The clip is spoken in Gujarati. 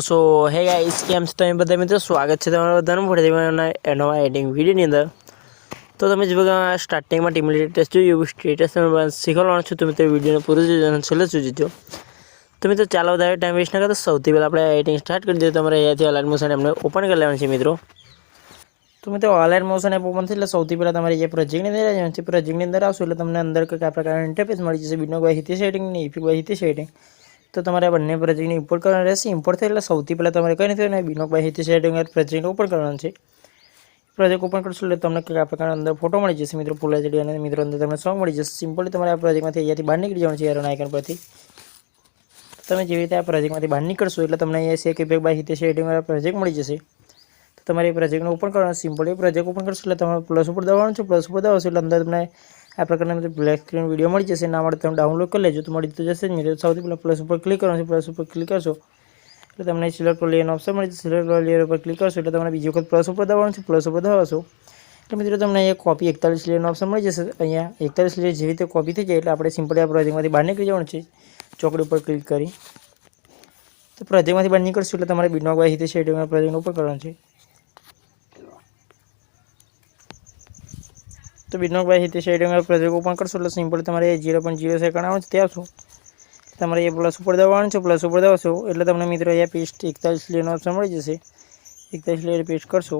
સો હે ગાઈસ કેમ છો તમે બધા મિત્રો સ્વાગત છે તમારું બધાનું ફરીથી નવા એડિટિંગ વિડીયોની અંદર। તો તમે જો સ્ટાર્ટિંગમાં ટીમ લીડર ટેસ્ટ જોયું સ્ટેટસ શીખવાડવાનું છું, તો મિત્રો વિડીયોને પૂરું જોજો છેલ્લે સુધી જોજો। તો મિત્રો ચાલો વધારે ટાઈમ વેસ્ટ ન કરતા સૌથી પહેલાં આપણે એડિટિંગ સ્ટાર્ટ કરી દઈએ। તમારે અહીંયાથી અલાર્મ મોશન એમને ઓપન કરી લેવાનું છે મિત્રો। તો મિત્રો અલાર્મ મોશન એપ ઓપન થઈ એટલે સૌથી પહેલાં તમારે જે પ્રોજેક્ટની અંદર આવી છે, પ્રોજેક્ટની અંદર આવશો એટલે તમને અંદર કંઈક આ પ્રકારનું ઇન્ટરફેસ મળી જશે। બીનો બાય હિતે સેટિંગ ને ઇફિક બાય હિતે સેટિંગ। તો તમારે આ બંને પ્રોજેક્ટને ઇમ્પોર્ટ કરવાના રહેશે। ઇમ્પોર્ટ થાય એટલે સૌથી પહેલાં તમારે કઈ નથી ને બીનો બાય હિતે સેટિંગ પ્રોજેક્ટ ઓપન કરવાનું છે। પ્રોજેક્ટ ઓપન કરશો એટલે તમને કંઈક આ પ્રકારનો અંદર ફોટો મળી જશે મિત્રો, ફૂલ એચડી અને મિત્રો અંદર તમને સોંગ મળી જશે। સિમ્પલી તમારે આ પ્રોજેક્ટમાંથી અહીંયાથી બહાર નીકળી જવાનું છે એરોના આઇકન પરથી। તમે જેવી રીતે આ પ્રોજેક્ટમાંથી બહાર નીકળશો એટલે તમને અહીંયા સેક ઇફેક્ટ બાય હિતે સેટિંગ પ્રોજેક્ટ મળી જશે। તો તમારે એ પ્રોજેક્ટને ઓપન કરવાનું, સિમ્પલી પ્રોજેક્ટ ઓપન કરશો એટલે તમારે પ્લસ ઉપર દબાવવાનું છે। પ્લસ ઉપર દબાવશો એટલે અંદર તમને આ પ્રકારના બ્લેક સ્ક્રીન વિડીયો મળી જશે। ના મળે તમે ડાઉનલોડ કરી લેજો તો મળી તો જશે જ મિત્રો। સૌથી પહેલાં પ્લસ ઉપર ક્લિક કરવાનું છે। પ્લસ ઉપર ક્લિક કરશો એટલે તમને સિલેક્ટ લેયરનો ઓપ્શન મળી જશે। સિલેક્ટ લેયર ઉપર ક્લિક કરશો એટલે તમને બીજી વખત પ્લસ ઉપર દબાવવાનું છે। પ્લસ ઉપર દબાવશો એટલે મિત્રો તમને અહીંયા કોપી 41 લેયરનો ઓપ્શન મળી જશે। અહીંયા 41 લેયર જેવી રીતે કોપી થઈ જાય એટલે આપણે સિમ્પલી આ પ્રોજેક્ટમાંથી બહાર નીકળી જવાનું છે ચોકડી ઉપર ક્લિક કરી। તો પ્રોજેક્ટમાંથી બહાર નીકળશું એટલે તમારે બીનો બાય હિતે સેટિંગ પ્રોજેક્ટ ઉપર કરવાનું છે। તો બીનો બાય હિતે સેટિંગ પ્રોજેક્ટ ઓપન કરશો એટલે સિમ્પલી તમારે 0.0 સેકન્ડ આવવાનું છે ત્યાં આવશો તમારે એ પ્લસ ઉપર દબાવવાનું છે। પ્લસ ઉપર દબાવશો એટલે તમને મિત્રો અહીંયા પેસ્ટ 41 લેયરનો ઓપ્શન મળી જશે। 41 લેયર પેસ્ટ કરશો